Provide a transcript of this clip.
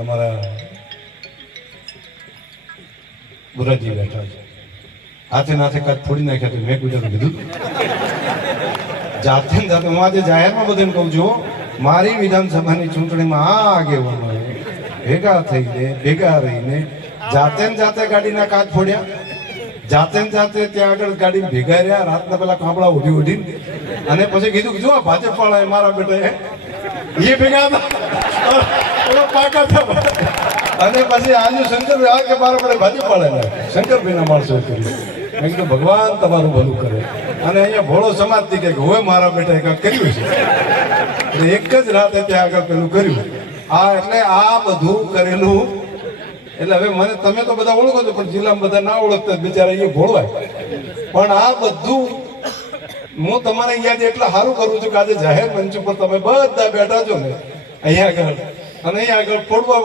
અમારા બુરાજી બેઠા છે, હાથે નાથે કાચ ફોડી નાખ્યા. તો મેં કીધું જાતે ને જાતે હું આજે જાહેરમાં બધાને કહું છું, મારી વિધાનસભાની ચૂંટણીમાં આ આગેવાનોએ ભેગા થઈને ભેગા રહીને જાતે ને જાતે ગાડીના કાચ ફોડ્યા, જાતે ને જાતે ત્યાં આગળ ગાડી ભેગા રહ્યા, રાતના પેલા કાપડા ઉઠી ઉઠીને, અને પછી કીધું કે જો આ ભાજપ વાળા મારા બેટા એ ભેગા હતા પાકા થયા. અને પછી આજે શંકરભાઈ આ કે મારા પડે ભાજપ વાળા શંકરભાઈના માણસો કર્યું. મેં કીધું ભગવાન તમારું ભલું કરે. અને અહીંયા ભોળો સમાજ થી કે હવે મારા બેટા કંઈક કર્યું છે, એટલે એક જ રાતે ત્યાં આગળ પેલું કર્યું. એટલે આ બધું કરેલું. એટલે હવે મને તમે તો બધા ઓળખો છો, પણ જિલ્લામાં બધા ના ઓળખતા બિચારા એ ભોળવાય. પણ આ બધું હું તમારે અહીંયા એટલા સારું કરું છું કે આજે જાહેર મંચ ઉપર તમે બધા બેઠા છો ને અહીંયા આગળ, અને અહીંયા આગળ ફોડવા